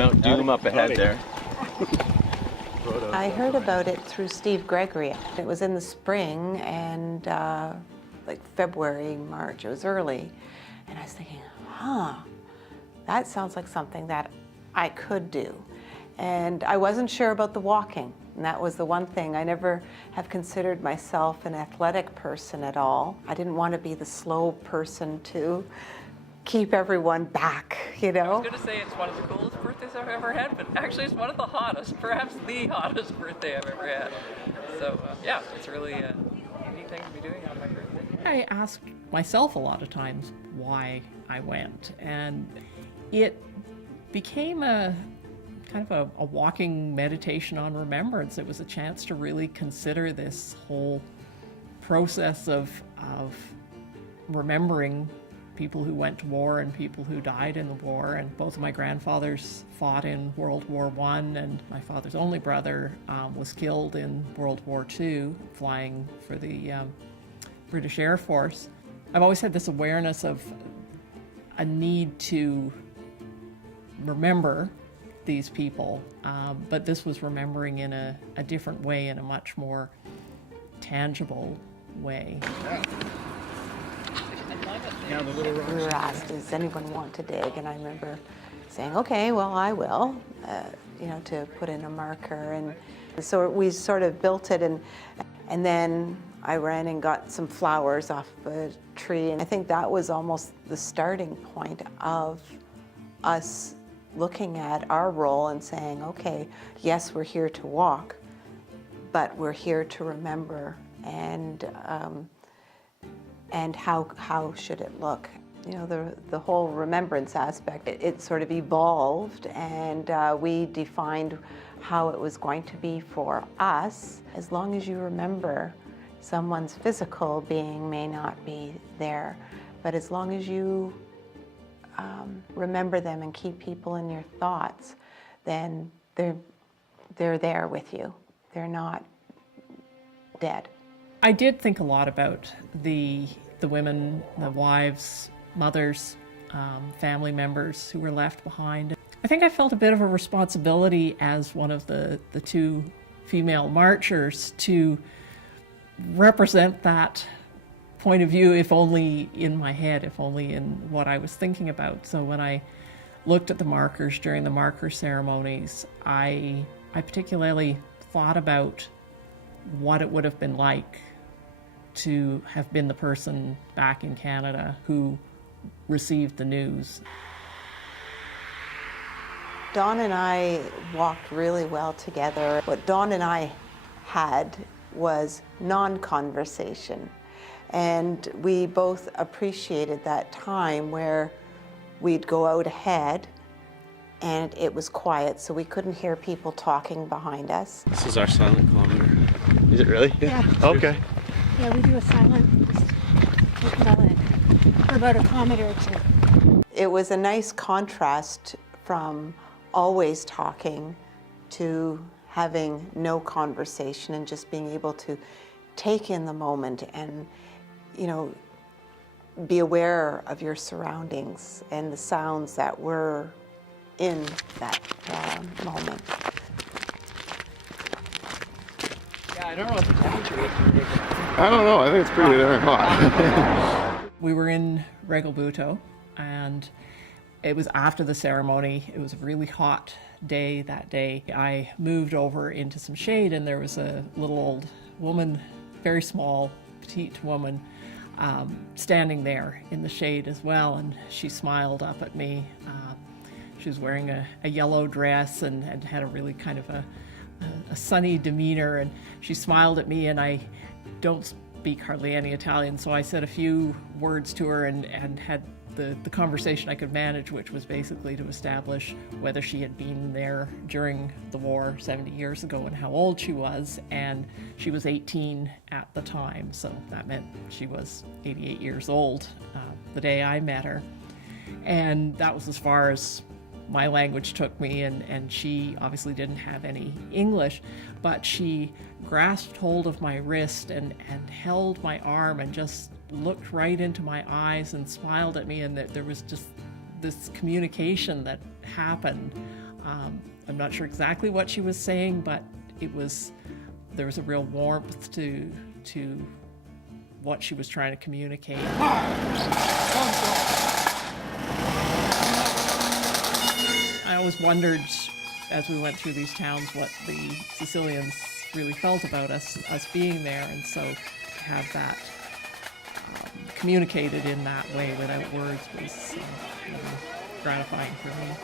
Mount Doom up ahead there. I heard about it through Steve Gregory. It was in the spring and like February, March, it was early. And I was thinking, that sounds like something that I could do. And I wasn't sure about the walking. And that was the one thing. I never have considered myself an athletic person at all. I didn't want to be the slow person to keep everyone back, you know? I was going to say it's one of the coolest birthdays I've ever had, but actually it's one of the hottest, perhaps the hottest birthday I've ever had. So yeah, it's really a neat thing to be doing on my birthday. I asked myself a lot of times why I went, and it became a kind of a walking meditation on remembrance. It was a chance to really consider this whole process of remembering people who went to war and people who died in the war. And both of my grandfathers fought in World War I, and my father's only brother was killed in World War II, flying for the British Air Force. I've always had this awareness of a need to remember these people, but this was remembering in a different way, in a much more tangible way. Yeah, we were asked, does anyone want to dig? And I remember saying, okay, well, I will, you know, to put in a marker. And so we sort of built it, and then I ran and got some flowers off a tree. And I think that was almost the starting point of us looking at our role and saying, okay, yes, we're here to walk, but we're here to remember, and how should it look? You know, the whole remembrance aspect, it sort of evolved, and we defined how it was going to be for us. As long as you remember, someone's physical being may not be there, but as long as you remember them and keep people in your thoughts, then they're there with you. They're not dead. I did think a lot about the women, the wives, mothers, family members who were left behind. I think I felt a bit of a responsibility as one of the two female marchers to represent that point of view, if only in my head, if only in what I was thinking about. So when I looked at the markers during the marker ceremonies, I particularly thought about what it would have been like to have been the person back in Canada who received the news. Dawn and I walked really well together. What Dawn and I had was non-conversation. And we both appreciated that time where we'd go out ahead and it was quiet, so we couldn't hear people talking behind us. This is our silent kilometer. Is it really? Yeah. Okay. Yeah, we do a silent for about a kilometer or two. It was a nice contrast from always talking to having no conversation and just being able to take in the moment and, you know, be aware of your surroundings and the sounds that were in that moment. Yeah, I don't know what the temperature is. I don't know. I think it's pretty darn hot. We were in Regalbuto, and it was after the ceremony. It was a really hot day that day. I moved over into some shade, and there was a little old woman, very small, petite woman, standing there in the shade as well, and she smiled up at me. She was wearing a yellow dress and had a really kind of a sunny demeanor, and she smiled at me, and I don't speak hardly any Italian, so I said a few words to her and had the conversation I could manage, which was basically to establish whether she had been there during the war 70 years ago and how old she was, and she was 18 at the time, so that meant she was 88 years old the day I met her. And that was as far as my language took me, and she obviously didn't have any English, but she grasped hold of my wrist and held my arm and just looked right into my eyes and smiled at me, and that there was just this communication that happened I'm not sure exactly what she was saying, but there was a real warmth to what she was trying to communicate. I always wondered, as we went through these towns, what the Sicilians really felt about us being there, and so to have that communicated in that way without words was gratifying for me.